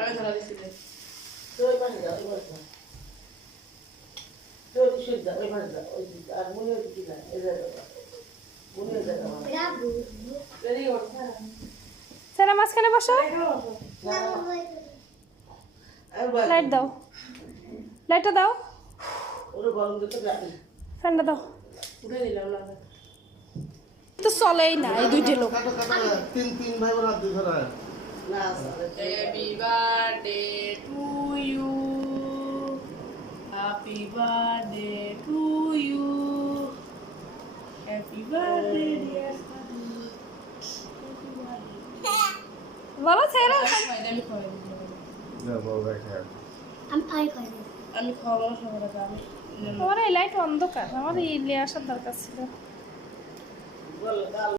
আমি ধরা দিছি রে ওই পাশে যাও ওই পাশে যাও ওই দিকে যাও ওই পাশে যাও ওই দিকে আর মনে দিকে না এই জায়গা মনে জায়গা রেডি করছ সেরা মাঝখানে বসো লাইট দাও লাইটটা দাও ওরে গরম দিতে যাবে ফ্যানটা দাও উঠে দিলাম না তো চলেই না এই দুইটা লোক তিন ভাই বোন দুই ধরা না happy birthday to you happy birthday to you happy birthday dear বলো সেরা আমি খাওয়াই দিই না বাবা খায় আমি খাওয়াবো সবার আগে আমি আমার এই লাইট অন্ধকার আমার এই আসার দরকার ছিল বল